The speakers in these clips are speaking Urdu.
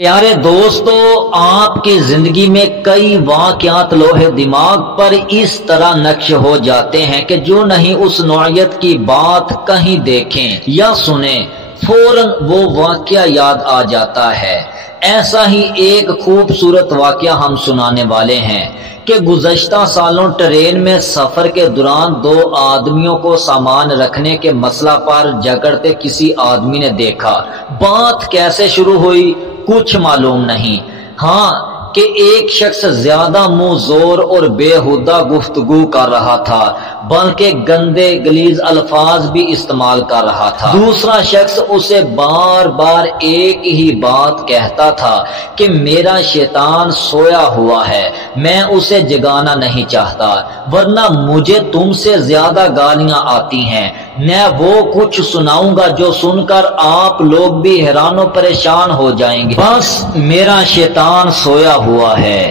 پیارے دوستو، آپ کی زندگی میں کئی واقعات لوہے دماغ پر اس طرح نقش ہو جاتے ہیں کہ جو نہیں اس نوعیت کی بات کہیں دیکھیں یا سنیں فوراً وہ واقعہ یاد آ جاتا ہے۔ ایسا ہی ایک خوبصورت واقعہ ہم سنانے والے ہیں کہ گزشتہ سالوں ٹرین میں سفر کے دوران دو آدمیوں کو سامان رکھنے کے مسئلہ پر جھگڑتے کسی آدمی نے دیکھا۔ بات کیسے شروع ہوئی کچھ معلوم نہیں، ہاں کہ ایک شخص زیادہ منہ زور اور بےہودہ گفتگو کر رہا تھا، بلکہ گندے غلیظ الفاظ بھی استعمال کر رہا تھا۔ دوسرا شخص اسے بار بار ایک ہی بات کہتا تھا کہ میرا شیطان سویا ہوا ہے، میں اسے جگانا نہیں چاہتا، ورنہ مجھے تم سے زیادہ گالیاں آتی ہیں۔ میں وہ کچھ سناؤں گا جو سن کر آپ لوگ بھی حیران و پریشان ہو جائیں گے۔ بس میرا شیطان سویا ہوا ہے۔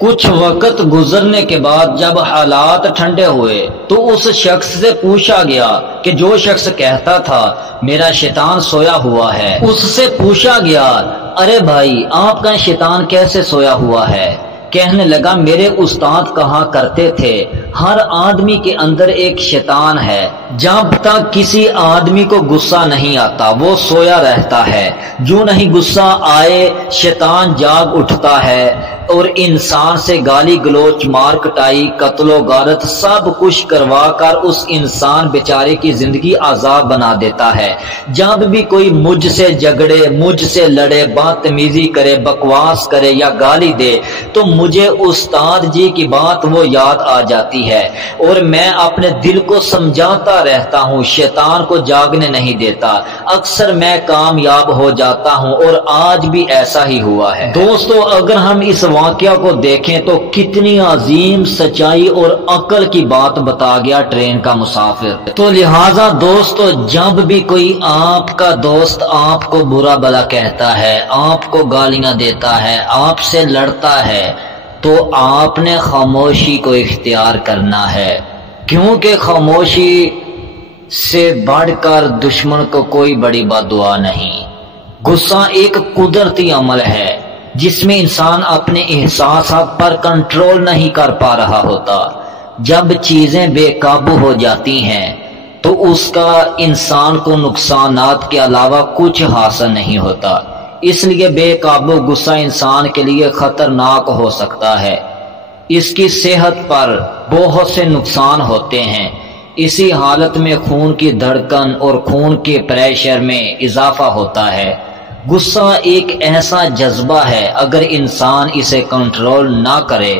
کچھ وقت گزرنے کے بعد جب حالات ٹھنڈے ہوئے تو اس شخص سے پوچھا گیا کہ جو شخص کہتا تھا میرا شیطان سویا ہوا ہے، اس سے پوچھا گیا ارے بھائی آپ کا شیطان کیسے سویا ہوا ہے؟ کہنے لگا میرے استاد کہا کرتے تھے ہر آدمی کے اندر ایک شیطان ہے، جب تک کسی آدمی کو غصہ نہیں آتا وہ سویا رہتا ہے، جو نہیں غصہ آئے شیطان جاگ اٹھتا ہے اور انسان سے گالی گلوچ، مار کٹائی، قتل و غارت سب کچھ کروا کر اس انسان بیچارے کی زندگی عذاب بنا دیتا ہے۔ جب بھی کوئی مجھ سے جھگڑے، مجھ سے لڑے، بدتمیزی کرے، بکواس کرے یا گالی دے تو مجھے استاد جی کی بات وہ یاد آ جاتی ہے اور میں اپنے دل کو سمجھاتا رہتا ہوں، شیطان کو جاگنے نہیں دیتا، اکثر میں کامیاب ہو جاتا ہوں اور آج بھی ایسا ہی ہوا ہے۔ دوستو اگر ہم اس واقعہ کو دیکھیں تو کتنی عظیم سچائی اور عقل کی بات بتا گیا ٹرین کا مسافر۔ تو لہٰذا دوستو جب بھی کوئی آپ کا دوست آپ کو برا بھلا کہتا ہے، آپ کو گالیاں دیتا ہے، آپ سے لڑتا ہے تو آپ نے خاموشی کو اختیار کرنا ہے، کیونکہ خاموشی سے بڑھ کر دشمن کو کوئی بڑی بد دعا نہیں۔ غصہ ایک قدرتی عمل ہے جس میں انسان اپنے احساسات پر کنٹرول نہیں کر پا رہا ہوتا۔ جب چیزیں بے قابو ہو جاتی ہیں تو اس کا انسان کو نقصانات کے علاوہ کچھ حاصل نہیں ہوتا، اس لیے بے قابو غصہ انسان کے لیے خطرناک ہو سکتا ہے، اس کی صحت پر بہت سے نقصان ہوتے ہیں۔ اسی حالت میں خون کی دھڑکن اور خون کے پریشر میں اضافہ ہوتا ہے۔ غصہ ایک ایسا جذبہ ہے، اگر انسان اسے کنٹرول نہ کرے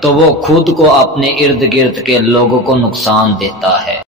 تو وہ خود کو اپنے ارد گرد کے لوگوں کو نقصان دیتا ہے۔